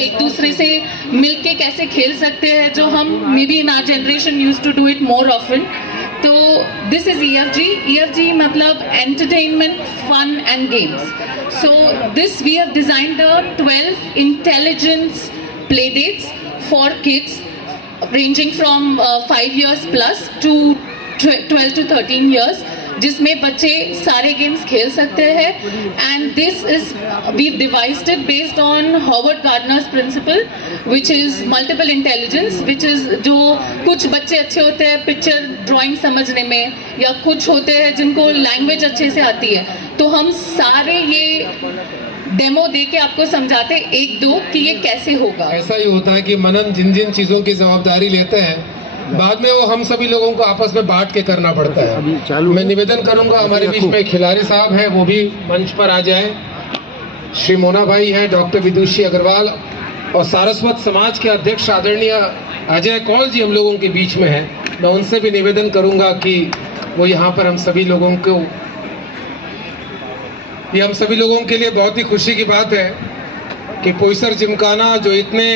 एक दूसरे से मिलके कैसे खेल सकते हैं, जो हम maybe in our generation used to do it more often. तो दिस इज EFG मतलब entertainment, fun and games. So this we have designed 12 intelligence play dates for kids ranging from 5 years plus to 12 to 13 years, जिसमें बच्चे सारे games खेल सकते हैं. And this is we devised it based on Howard Gardner's principle which is multiple intelligence, which is जो कुछ बच्चे अच्छे होते हैं पिक्चर ड्राइंग समझने में, या कुछ होते हैं जिनको लैंग्वेज अच्छे से आती है. तो हम सारे ये डेमो दे के आपको समझाते एक दो कि ये कैसे होगा. ऐसा ही होता है कि मनन जिन जिन चीज़ों की जवाबदारी लेते हैं, बाद में वो हम सभी लोगों को आपस में बांट के करना पड़ता है. मैं निवेदन करूंगा, हमारे बीच में खिलाड़ी साहब हैं, वो भी मंच पर आ जाएं. श्री मोना भाई हैं, डॉक्टर विदुषी अग्रवाल और सारस्वत समाज के अध्यक्ष आदरणीय अजय कौल जी हम लोगों के बीच में हैं. मैं उनसे भी निवेदन करूंगा कि वो यहाँ पर हम सभी लोगों को, ये हम सभी लोगों के लिए बहुत ही खुशी की बात है कि पोईसर जिमखाना जो इतने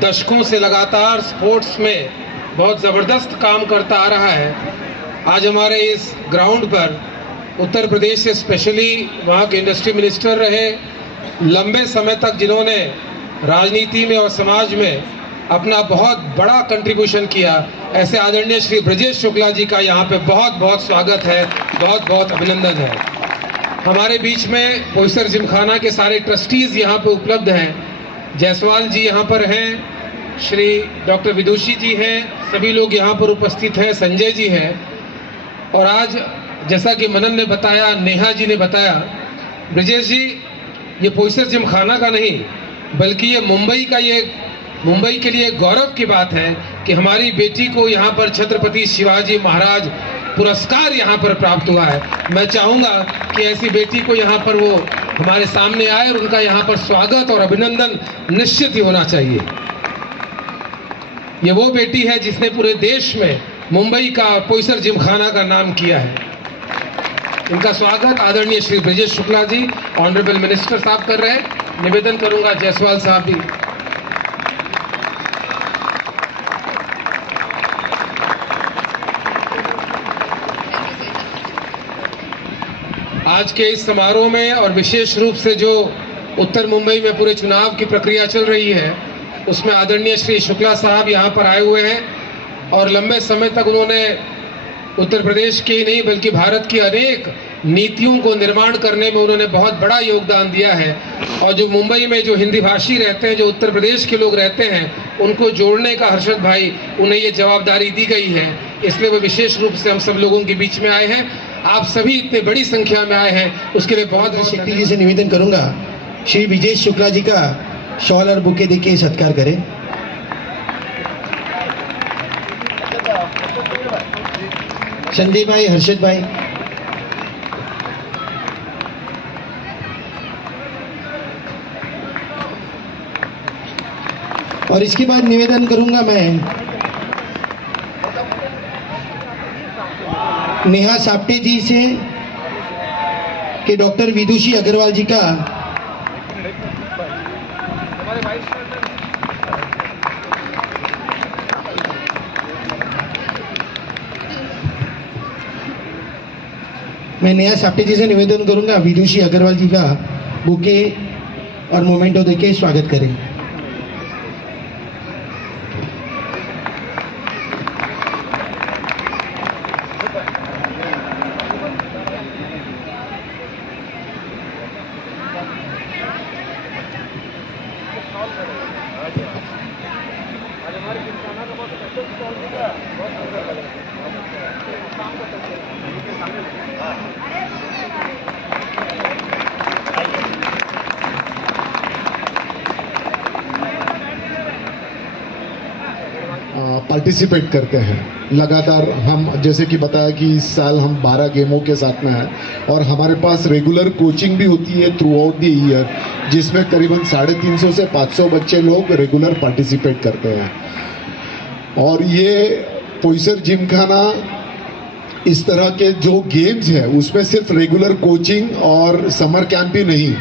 दशकों से लगातार स्पोर्ट्स में बहुत ज़बरदस्त काम करता आ रहा है, आज हमारे इस ग्राउंड पर उत्तर प्रदेश से स्पेशली वहाँ के इंडस्ट्री मिनिस्टर रहे, लंबे समय तक जिन्होंने राजनीति में और समाज में अपना बहुत बड़ा कंट्रीब्यूशन किया, ऐसे आदरणीय श्री ब्रजेश शुक्ला जी का यहाँ पे बहुत बहुत स्वागत है, बहुत बहुत अभिनंदन है. हमारे बीच में पोईसर जिमखाना के सारे ट्रस्टीज़ यहाँ पे उपलब्ध हैं. जायसवाल जी यहाँ पर हैं, श्री डॉक्टर विदुषी जी हैं, सभी लोग यहाँ पर उपस्थित हैं, संजय जी हैं. और आज जैसा कि मनन ने बताया, नेहा जी ने बताया, ब्रजेश जी, ये पोईसर जिमखाना का नहीं बल्कि ये मुंबई के लिए गौरव की बात है कि हमारी बेटी को यहाँ पर छत्रपति शिवाजी महाराज पुरस्कार यहाँ पर प्राप्त हुआ है. मैं चाहूँगा कि ऐसी बेटी को यहाँ पर वो हमारे सामने आए और उनका यहाँ पर स्वागत और अभिनंदन निश्चित ही होना चाहिए. ये वो बेटी है जिसने पूरे देश में मुंबई का पोईसर जिमखाना का नाम किया है. इनका स्वागत आदरणीय श्री ब्रजेश शुक्ला जी, ऑनरेबल मिनिस्टर साहब कर रहे हैं. निवेदन करूंगा जायसवाल साहब भी. आज के इस समारोह में और विशेष रूप से जो उत्तर मुंबई में पूरे चुनाव की प्रक्रिया चल रही है, उसमें आदरणीय श्री शुक्ला साहब यहाँ पर आए हुए हैं और लंबे समय तक उन्होंने उत्तर प्रदेश के ही नहीं बल्कि भारत की अनेक नीतियों को निर्माण करने में उन्होंने बहुत बड़ा योगदान दिया है. और जो मुंबई में जो हिंदी भाषी रहते हैं, जो उत्तर प्रदेश के लोग रहते हैं, उनको जोड़ने का हर्षद भाई, उन्हें ये जवाबदारी दी गई है, इसलिए वो विशेष रूप से हम सब लोगों के बीच में आए हैं. आप सभी इतने बड़ी संख्या में आए हैं, उसके लिए बहुत बहुत शक्ति जी से निवेदन करूंगा श्री ब्रजेश शुक्ला जी का शॉल और बुके देके सत्कार करें. संजय भाई, हर्षद भाई, और इसके बाद निवेदन करूंगा मैं नेहा साप्टे जी से कि डॉक्टर विदुषी अग्रवाल जी का मैं नेहा साप्टे जी से निवेदन करूंगा विदुषी अग्रवाल जी का बुके और मोमेंटो देके स्वागत करें. पार्टिसिपेट करते हैं लगातार। हम जैसे कि बताया कि इस साल हम 12 गेमों के साथ में हैं और हमारे पास रेगुलर कोचिंग भी होती है थ्रू आउट द ईयर, जिसमें करीबन 350 से 500 बच्चे लोग रेगुलर पार्टिसिपेट करते हैं। और ये पोईसर जिमखाना इस तरह के जो गेम्स है उसमें सिर्फ रेगुलर कोचिंग और समर कैंप ही नहीं,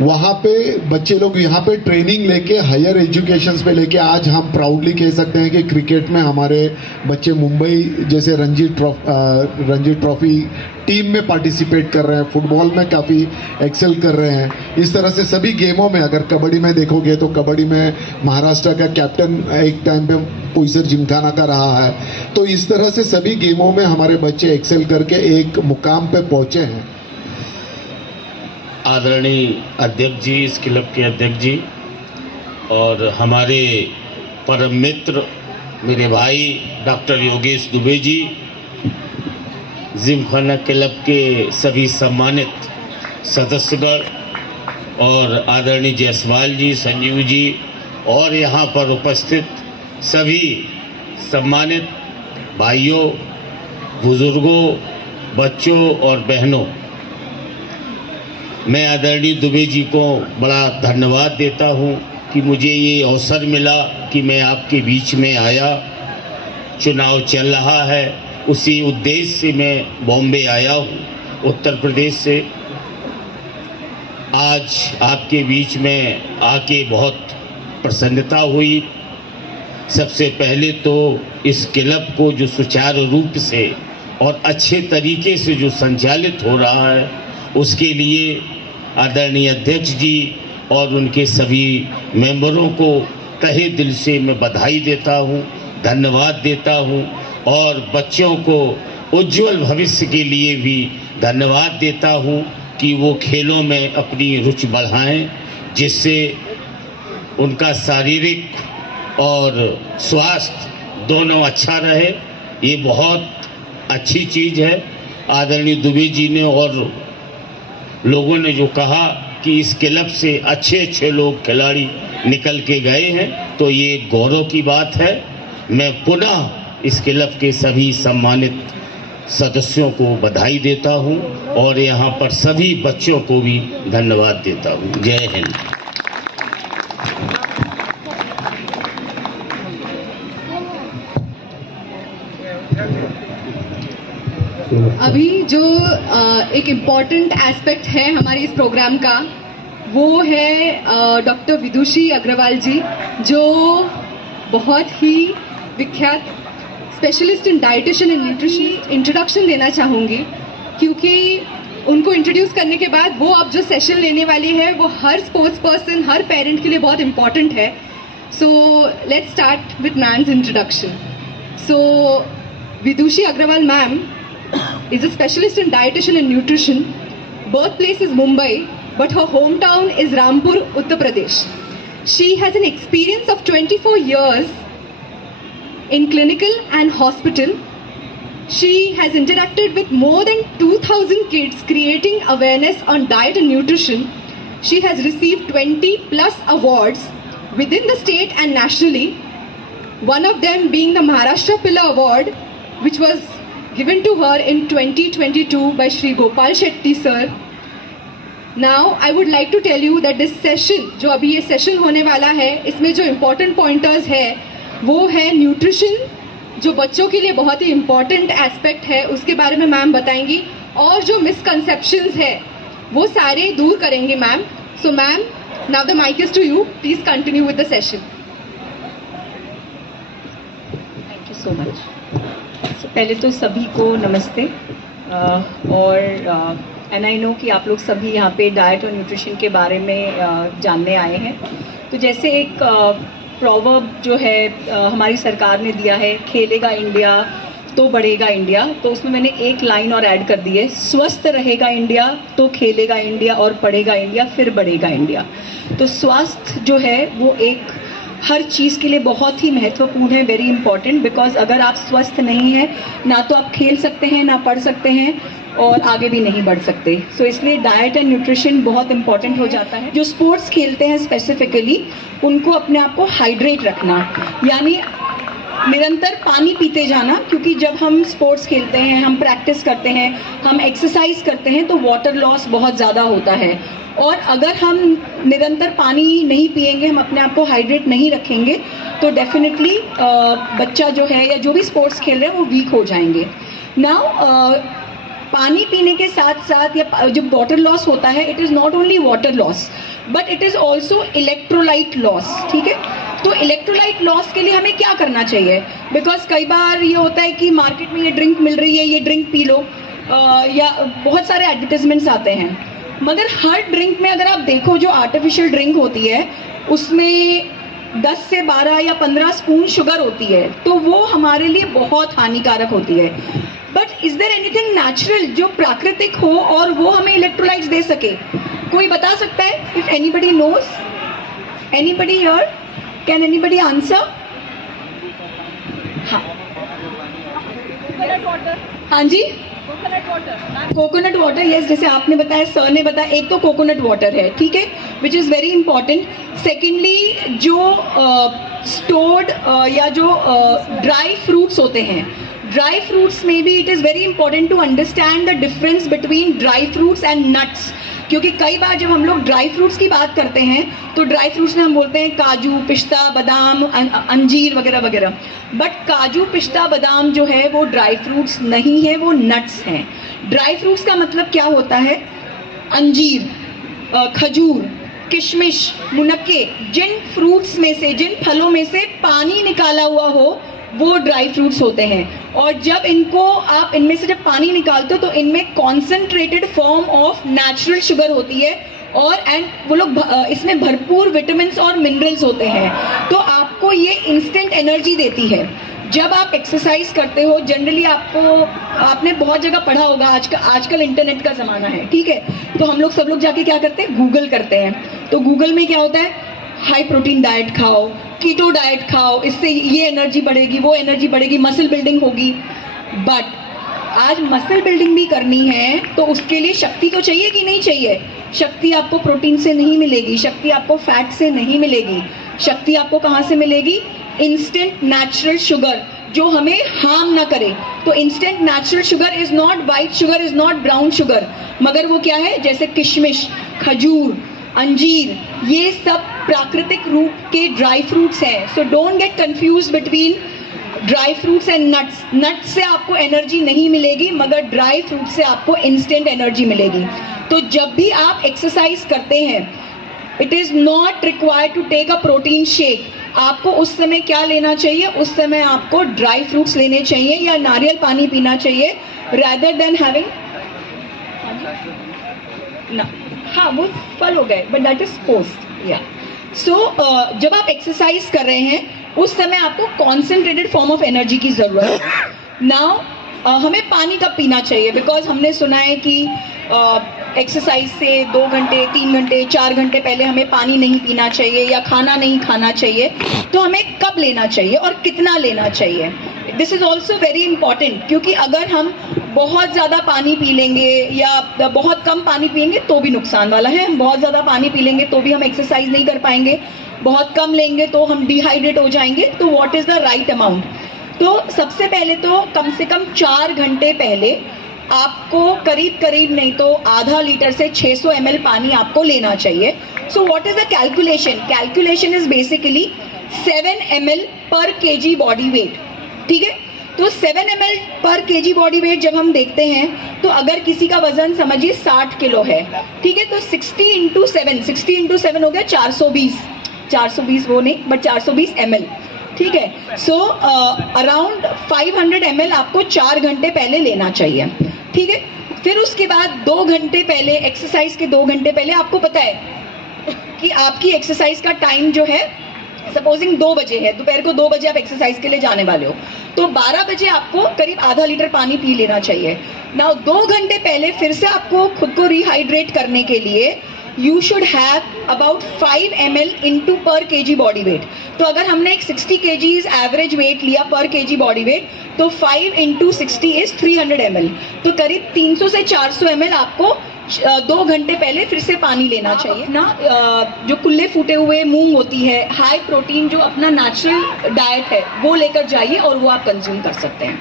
वहाँ पे बच्चे लोग यहाँ पे ट्रेनिंग लेके हायर एजुकेशंस पे लेके आज हम प्राउडली कह सकते हैं कि क्रिकेट में हमारे बच्चे मुंबई जैसे रणजी ट्रॉफी टीम में पार्टिसिपेट कर रहे हैं, फुटबॉल में काफ़ी एक्सेल कर रहे हैं। इस तरह से सभी गेमों में, अगर कबड्डी में देखोगे तो कबड्डी में महाराष्ट्र का कैप्टन एक टाइम पे पोईसर जिमखाना का रहा है। तो इस तरह से सभी गेमों में हमारे बच्चे एक्सेल करके एक मुकाम पे पहुँचे हैं। आदरणीय अध्यक्ष जी, इस क्लब के अध्यक्ष जी और हमारे परम मित्र मेरे भाई डॉक्टर योगेश दुबे जी, जिमखाना क्लब के सभी सम्मानित सदस्यगण और आदरणीय जायसवाल जी, संजीव जी और यहाँ पर उपस्थित सभी सम्मानित भाइयों, बुजुर्गों, बच्चों और बहनों, मैं आदरणीय दुबे जी को बड़ा धन्यवाद देता हूँ कि मुझे ये अवसर मिला कि मैं आपके बीच में आया। चुनाव चल रहा है, उसी उद्देश्य से मैं बॉम्बे आया हूँ उत्तर प्रदेश से। आज आपके बीच में आके बहुत प्रसन्नता हुई। सबसे पहले तो इस क्लब को जो सुचारू रूप से और अच्छे तरीके से जो संचालित हो रहा है उसके लिए आदरणीय अध्यक्ष जी और उनके सभी मेंबरों को तहे दिल से मैं बधाई देता हूं, धन्यवाद देता हूं और बच्चों को उज्जवल भविष्य के लिए भी धन्यवाद देता हूं कि वो खेलों में अपनी रुचि बढ़ाएं, जिससे उनका शारीरिक और स्वास्थ्य दोनों अच्छा रहे। ये बहुत अच्छी चीज़ है। आदरणीय दुबे जी ने और लोगों ने जो कहा कि इस क्लब से अच्छे अच्छे लोग खिलाड़ी निकल के गए हैं, तो ये गौरव की बात है। मैं पुनः इस क्लब के सभी सम्मानित सदस्यों को बधाई देता हूं और यहाँ पर सभी बच्चों को भी धन्यवाद देता हूं। जय हिंद। अभी जो एक इम्पॉर्टेंट एस्पेक्ट है हमारे इस प्रोग्राम का, वो है डॉक्टर विदुषी अग्रवाल जी, जो बहुत ही विख्यात specialist in dietitian and nutrition. Introduction देना चाहूँगी क्योंकि उनको इंट्रोड्यूस करने के बाद वो अब जो सेशन लेने वाली है वो हर स्पोर्ट्स पर्सन, हर पेरेंट के लिए बहुत इम्पॉर्टेंट है। So let's start with ma'am's introduction. So Vidushi Agarwal ma'am is a specialist in dietitian and nutrition. Birthplace is Mumbai, but her hometown is Rampur, Uttar Pradesh. She has an experience of 24 years in clinical and hospital. She has interacted with more than 2,000 kids, creating awareness on diet and nutrition. She has received 20 plus awards within the state and nationally. One of them being the Maharashtra Pillar Award, which was given to her in 2022 by Shri Gopal Shetty sir. Now I would like to tell you that this session, जो अभी ये session होने वाला है, इसमें जो important pointers है वो है न्यूट्रिशन, जो बच्चों के लिए बहुत ही इम्पोर्टेंट एस्पेक्ट है, उसके बारे में मैम बताएंगी और जो मिसकंसेप्शंस है वो सारे दूर करेंगे ma'am. So ma'am, now the mic is to you, please continue with the session. Thank you so much. पहले तो सभी को नमस्ते और एंड आई नो कि आप लोग सभी यहाँ पे डाइट और न्यूट्रिशन के बारे में जानने आए हैं। तो जैसे एक प्रोवर्ब जो है हमारी सरकार ने दिया है, खेलेगा इंडिया तो बढ़ेगा इंडिया, तो उसमें मैंने एक लाइन और ऐड कर दी है, स्वस्थ रहेगा इंडिया तो खेलेगा इंडिया और पढ़ेगा इंडिया फिर बढ़ेगा इंडिया। तो स्वास्थ्य जो है वो एक हर चीज़ के लिए बहुत ही महत्वपूर्ण है, वेरी इंपॉर्टेंट, बिकॉज अगर आप स्वस्थ नहीं हैं ना तो आप खेल सकते हैं, ना पढ़ सकते हैं और आगे भी नहीं बढ़ सकते। सो इसलिए डाइट एंड न्यूट्रिशन बहुत इंपॉर्टेंट हो जाता है। जो स्पोर्ट्स खेलते हैं स्पेसिफिकली, उनको अपने आप को हाइड्रेट रखना, यानी निरंतर पानी पीते जाना, क्योंकि जब हम स्पोर्ट्स खेलते हैं, हम प्रैक्टिस करते हैं, हम एक्सरसाइज करते हैं तो वाटर लॉस बहुत ज़्यादा होता है। और अगर हम निरंतर पानी नहीं पिएंगे, हम अपने आप को हाइड्रेट नहीं रखेंगे तो डेफिनेटली बच्चा जो है या जो भी स्पोर्ट्स खेल रहे हैं वो वीक हो जाएंगे। नाउ पानी पीने के साथ साथ या जो वाटर लॉस होता है, it is not only water loss but it is also electrolyte loss. ठीक है, तो इलेक्ट्रोलाइट लॉस के लिए हमें क्या करना चाहिए? बिकॉज कई बार ये होता है कि मार्केट में ये ड्रिंक मिल रही है, ये ड्रिंक पी लो, या बहुत सारे एडवर्टाइजमेंट्स आते हैं, मगर हर ड्रिंक में अगर आप देखो जो आर्टिफिशियल ड्रिंक होती है उसमें 10 से 12 या 15 स्पून शुगर होती है, तो वो हमारे लिए बहुत हानिकारक होती है। But is there anything natural जो प्राकृतिक हो और वो हमें इलेक्ट्रोलाइट्स दे सके? कोई बता सकता है? If anybody knows, anybody here, can anybody answer? हाँ, हाँ जी, कोकोनट वाटर, यस, जैसे आपने बताया, सर ने बताया, एक तो कोकोनट वाटर है, ठीक है, which is very important. Secondly जो स्टोर्ड या जो ड्राई फ्रूट्स होते हैं, ड्राई फ्रूट्स में भी it is very important to understand the difference between dry fruits and nuts, क्योंकि कई बार जब हम लोग ड्राई फ्रूट्स की बात करते हैं तो ड्राई फ्रूट्स में हम बोलते हैं काजू, पिस्ता, बादाम, अंजीर वगैरह वगैरह, बट काजू, पिस्ता, बादाम जो है वो ड्राई फ्रूट्स नहीं है, वो नट्स हैं। ड्राई फ्रूट्स का मतलब क्या होता है? अंजीर, खजूर, किशमिश, मुनक्के, जिन फ्रूट्स में से, जिन फलों में से पानी निकाला हुआ हो वो ड्राई फ्रूट्स होते हैं। और जब इनको आप इनमें से जब पानी निकालते हो तो इनमें concentrated form of natural sugar होती है और वो लोग इसमें भरपूर विटामिन्स और मिनरल्स होते हैं, तो आपको ये इंस्टेंट एनर्जी देती है। जब आप एक्सरसाइज करते हो, जनरली आपने बहुत जगह पढ़ा होगा, आजकल इंटरनेट का ज़माना है, ठीक है, तो हम लोग सब लोग जाके क्या करते हैं? गूगल करते हैं। तो गूगल में क्या होता है? हाई प्रोटीन डाइट खाओ, कीटो डाइट खाओ, इससे ये एनर्जी बढ़ेगी, वो एनर्जी बढ़ेगी, मसल बिल्डिंग होगी। बट आज मसल बिल्डिंग भी करनी है तो उसके लिए शक्ति तो चाहिए कि नहीं चाहिए? शक्ति आपको प्रोटीन से नहीं मिलेगी, शक्ति आपको फैट से नहीं मिलेगी, शक्ति आपको कहाँ से मिलेगी? इंस्टेंट नेचुरल शुगर जो हमें हार्म ना करे। तो instant natural sugar is not white sugar, is not brown sugar, मगर वो क्या है? जैसे किशमिश, खजूर, अंजीर, ये सब प्राकृतिक रूप के ड्राई फ्रूट्स हैं। So don't get confuse between dry fruits and nuts. Nuts से आपको एनर्जी नहीं मिलेगी, मगर ड्राई फ्रूट से आपको इंस्टेंट एनर्जी मिलेगी। तो जब भी आप एक्सरसाइज करते हैं, it is not required to take a protein shake. आपको उस समय क्या लेना चाहिए? उस समय आपको ड्राई फ्रूट्स लेने चाहिए या नारियल पानी पीना चाहिए, rather than having ना, हाँ वो फल हो गए, बट दैट इज पोस्ट, या। सो जब आप एक्सरसाइज कर रहे हैं उस समय आपको कॉन्सेंट्रेटेड फॉर्म ऑफ एनर्जी की जरूरत है। नाउ हमें पानी कब पीना चाहिए? बिकॉज हमने सुना है कि एक्सरसाइज से 2 घंटे, 3 घंटे, 4 घंटे पहले हमें पानी नहीं पीना चाहिए या खाना नहीं खाना चाहिए। तो हमें कब लेना चाहिए और कितना लेना चाहिए? This is also very important, क्योंकि अगर हम बहुत ज़्यादा पानी पी लेंगे या बहुत कम पानी पिएंगे तो भी नुकसान वाला है। हम बहुत ज़्यादा पानी पी लेंगे तो भी हम एक्सरसाइज नहीं कर पाएंगे, बहुत कम लेंगे तो हम डिहाइड्रेट हो जाएंगे। तो what is the right amount? तो सबसे पहले तो कम से कम 4 घंटे पहले आपको करीब नहीं तो आधा लीटर से 600 ml पानी आपको लेना चाहिए। So what is the calculation? Calculation is basically 7 ml पर kg बॉडी वेट, ठीक है। तो 7 ml पर kg बॉडी वेट जब हम देखते हैं तो अगर किसी का वजन समझिए 60 किलो है, ठीक है, तो 60 इंटू 7 हो गया 420 वो नहीं बट 420 ml, ठीक है। सो अराउंड 500 ml आपको 4 घंटे पहले लेना चाहिए, ठीक है। फिर उसके बाद 2 घंटे पहले, एक्सरसाइज के 2 घंटे पहले आपको पता है कि आपकी एक्सरसाइज का टाइम जो है, सपोजिंग 2 बजे है, दोपहर को 2 बजे आप एक्सरसाइज के लिए जाने वाले हो, तो 12 बजे आपको करीब आधा लीटर पानी पी लेना चाहिए। नाउ 2 घंटे पहले फिर से आपको खुद को रिहाइड्रेट करने के लिए you should have about 5 ml into पर kg बॉडी वेट। तो अगर हमने एक 60 kg एवरेज वेट लिया पर kg बॉडी वेट, तो 5 इंटू 60 इज 300 ml, तो करीब 300 से 400 ml आपको 2 घंटे पहले फिर से पानी लेना चाहिए ना। जो कुल्ले फूटे हुए मूंग होती है, हाई प्रोटीन जो अपना नेचुरल डाइट है वो लेकर जाइए और वो आप कंज्यूम कर सकते हैं।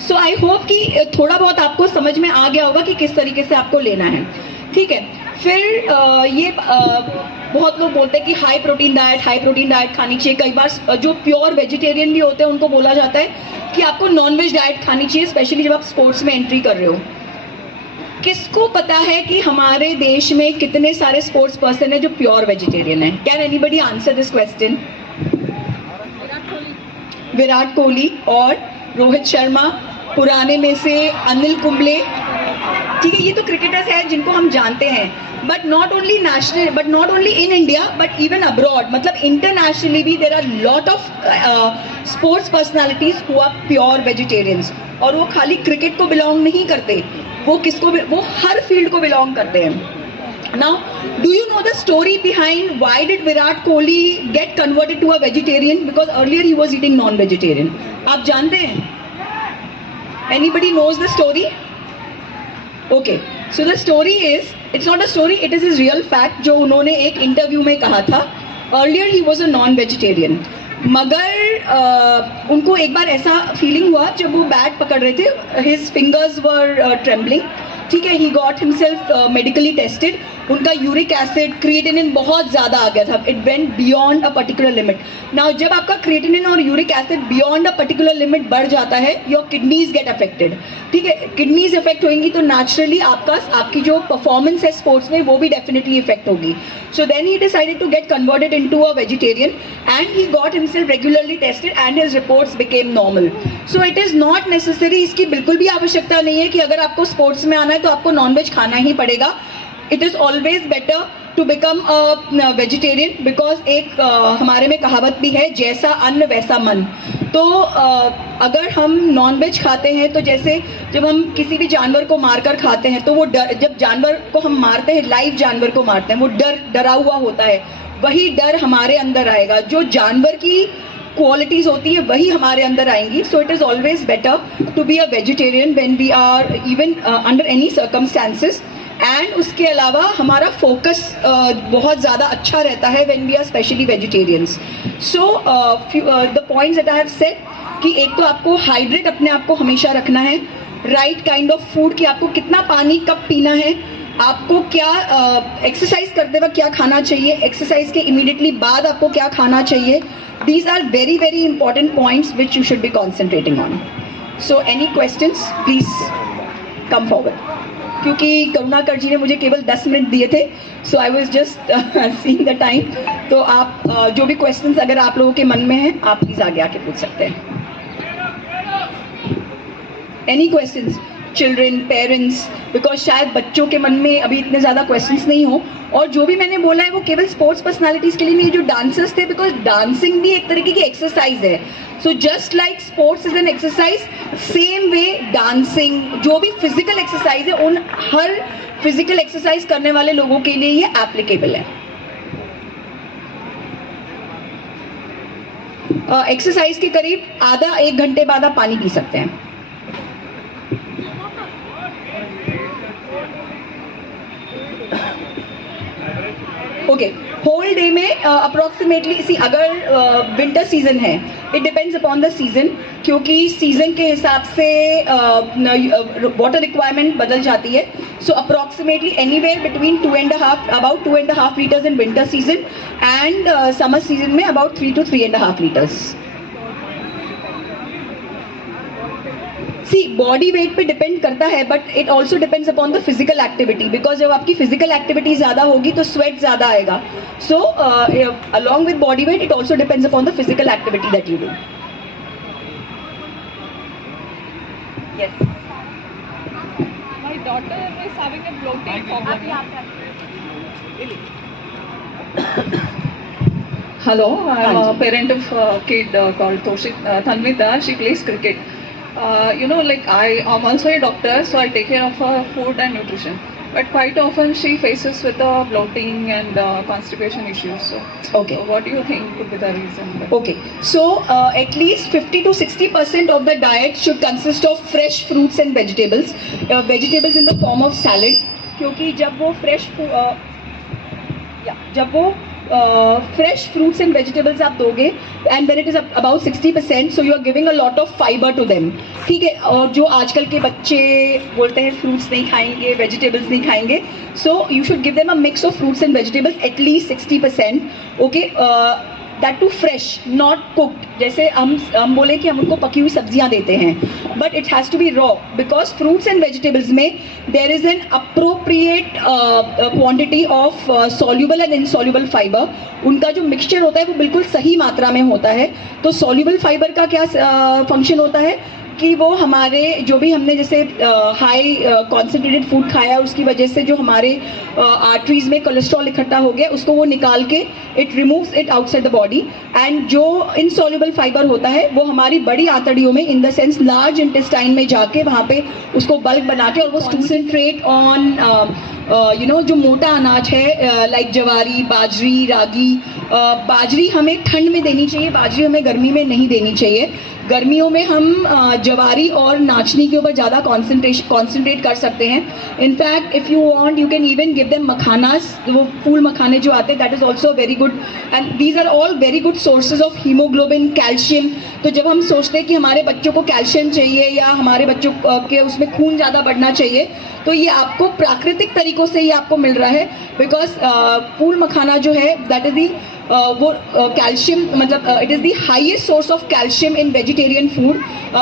सो आई होप कि थोड़ा बहुत आपको समझ में आ गया होगा कि किस तरीके से आपको लेना है, ठीक है। फिर बहुत लोग बोलते हैं कि हाई प्रोटीन डाइट खानी चाहिए। कई बार जो प्योर वेजिटेरियन भी होते हैं उनको बोला जाता है कि आपको नॉनवेज डाइट खानी चाहिए, स्पेशली जब आप स्पोर्ट्स में एंट्री कर रहे हो। किसको पता है कि हमारे देश में कितने सारे स्पोर्ट्स पर्सन है जो प्योर वेजिटेरियन है? Can anybody answer this question? Virat Kohli और रोहित शर्मा, पुराने में से अनिल कुंबले, ठीक है। ये तो क्रिकेटर्स हैं जिनको हम जानते हैं, but not only national, but not only in India but even abroad, मतलब इंटरनेशनली भी there are lot of sports personalities who are pure vegetarians. और वो खाली क्रिकेट को बिलोंग नहीं करते, वो हर फील्ड को बिलोंग करते हैं। Now, do you know the story behind why did Virat Kohli get converted to a vegetarian? Because earlier he was eating non-vegetarian. आप जानते हैं? Anybody knows the story? Okay. So the story is, it's not a story, it is his real fact जो उन्होंने एक interview में कहा था। Earlier he was a non-vegetarian. मगर उनको एक बार ऐसा फीलिंग हुआ जब वो बैट पकड़ रहे थे, his fingers were trembling, ठीक है। ही गॉट हिमसेल्फ मेडिकली टेस्टेड, उनका यूरिक एसिड, क्रिएटिनिन बहुत ज़्यादा आ गया था, it went beyond a particular limit. Now जब आपका क्रिएटिनिन और uric acid beyond a particular limit बढ़ जाता है, योर किडनीज गेट अफेक्टेड, ठीक है। किडनीज इफेक्ट होंगी तो नेचुरली आपकी जो परफॉर्मेंस है स्पोर्ट्स में वो भी डेफिनेटली इफेक्ट होगी। So then he decided to get converted into a vegetarian and he got himself regularly tested and his reports became normal. So it is not necessary, इसकी बिल्कुल भी आवश्यकता नहीं है कि अगर आपको स्पोर्ट्स में आना है तो आपको नॉनवेज खाना ही पड़ेगा। It is always better to become a vegetarian, because एक हमारे में कहावत भी है, जैसा अन्न वैसा मन। तो अगर हम नॉनवेज खाते हैं तो जैसे जब हम किसी भी जानवर को मारकर खाते हैं तो वो जब जानवर को हम मारते हैं, लाइव जानवर को मारते हैं, वो डरा हुआ होता है, वही डर हमारे अंदर आएगा। जो जानवर की क्वालिटीज होती है वही हमारे अंदर आएंगी। So it is always better to be a vegetarian when we are even under any circumstances. And उसके अलावा हमारा फोकस बहुत ज़्यादा अच्छा रहता है when we are specially vegetarians. So the points that I have said कि एक तो आपको हाइड्रेट अपने आप को हमेशा रखना है, राइट काइंड ऑफ फूड, कि आपको कितना पानी कब पीना है, आपको क्या एक्सरसाइज करते वक्त क्या खाना चाहिए, एक्सरसाइज के इमीडिएटली बाद आपको क्या खाना चाहिए। These are very very important points which you should be concentrating on. So any questions, please come forward. क्योंकि करुणाकर जी ने मुझे केवल 10 मिनट दिए थे, so I was just seeing the time. तो आप जो भी questions अगर आप लोगों के मन में हैं, आप प्लीज आगे आके पूछ सकते हैं। Any questions? Children, parents, because शायद बच्चों के मन में अभी इतने ज़्यादा क्वेश्चंस नहीं हो। और जो भी मैंने बोला है वो केवल स्पोर्ट्स पर्सनालिटीज़ के लिए नहीं, जो डांसर्स थे, बिकॉज डांसिंग भी एक तरीके की एक्सरसाइज है। So just like sports is an exercise, same way dancing, जो भी फिजिकल एक्सरसाइज है, उन हर फिजिकल एक्सरसाइज करने वाले लोगों के लिए ये एप्लीकेबल है। एक्सरसाइज के करीब आधा 1 घंटे बाद आप पानी पी सकते हैं। ओके, होल डे में अप्रोक्सीमेटली अगर विंटर सीजन है, it depends upon the season, क्योंकि सीजन के हिसाब से वाटर रिक्वायरमेंट बदल जाती है। So approximately anywhere between 2.5 litres in winter season and summer season में about 3 to 3.5 litres. See body weight पे डिपेंड करता है, but it also depends upon the physical activity, because जब आपकी फिजिकल एक्टिविटी ज़्यादा होगी तो स्वेट ज़्यादा आएगा। So along with body weight it also depends upon the physical activity that you do. Yes, my daughter is having a bloating problem. Hello, I'm a parent of a kid called Tanvita. She plays cricket. Like I am also a doctor, so I take care of her food and nutrition. but quite often she faces with bloating and constipation issues. So, Okay. what do you think could be the reason? Okay, so at least 50 to 60% of the diet should consist of fresh fruits and vegetables, vegetables in the form of salad. क्योंकि जब वो fresh fruits and vegetables आप दोगे, and when it is about 60%, so you are giving a lot of fiber to them. ठीक है, और जो आजकल के बच्चे बोलते हैं fruits नहीं खाएंगे, vegetables नहीं खाएंगे, so you should give them a mix of fruits and vegetables at least 60%. Okay, that too fresh, not cooked. जैसे हम बोले कि हम उनको पकी हुई सब्जियां देते हैं, but it has to be raw, because fruits and vegetables में there is an appropriate quantity of soluble and insoluble fiber. उनका जो मिक्सचर होता है वो बिल्कुल सही मात्रा में होता है. तो soluble fiber का क्या फंक्शन होता है कि वो हमारे जो भी हमने जैसे हाई कॉन्सेंट्रेटेड फूड खाया उसकी वजह से जो हमारे आर्टरीज में कोलेस्ट्रॉल इकट्ठा हो गया उसको वो निकाल के it removes it outside the body. And जो इनसॉल्युबल फाइबर होता है वो हमारी बड़ी आंतड़ियों में इन द सेंस लार्ज इंटेस्टाइन में जाके वहाँ पे उसको बल्क बना के और वो कॉन्सेंट्रेट ऑन जो मोटा अनाज है लाइक जवारी, बाजरी, रागी. बाजरी हमें ठंड में देनी चाहिए, बाजरी हमें गर्मी में नहीं देनी चाहिए. गर्मियों में हम जवारी और नाचनी के ऊपर ज़्यादा कॉन्सेंट्रेट कर सकते हैं. In fact if you want you can even give them makhanas, वो फूल मखाने जो आते हैं, that is also very good, and these are all very good sources of haemoglobin, calcium. तो जब हम सोचते हैं कि हमारे बच्चों को कैल्शियम चाहिए या हमारे बच्चों के उसमें खून ज़्यादा बढ़ना चाहिए, तो ये आपको प्राकृतिक तरीकों से ही आपको मिल रहा है. बिकॉज फूल मखाना जो है दैट इज दी वो कैल्शियम, मतलब it is the highest source of calcium in vegetarian food.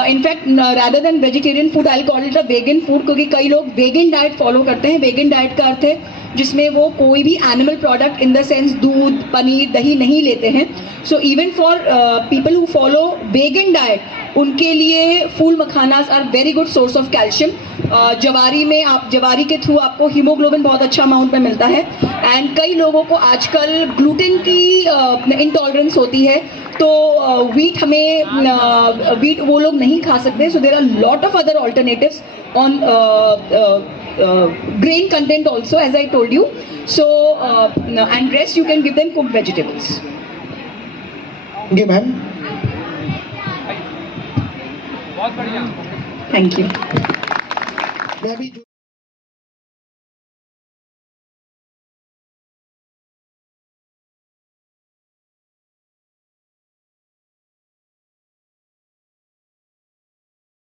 In fact rather than vegetarian food I call it a vegan food, क्योंकि कई लोग वेगन डाइट फॉलो करते हैं. वेगन डाइट का अर्थ है जिसमें वो कोई भी animal product in the sense दूध, पनीर, दही नहीं लेते हैं. So even for people who follow vegan diet, उनके लिए फूल makhanas are very good source of calcium. जवारी में जवारी के थ्रू आपको हीमोग्लोबिन बहुत अच्छा अमाउंट में मिलता है. एंड कई लोगों को आजकल ग्लूटेन की इंटॉलरेंस होती है, तो वीट वीट वो लोग नहीं खा सकते. So there are lot of other alternatives on grain content also, as I told you. So and rest you can give them cooked vegetables. Okay, ma'am. Thank you. मैं भी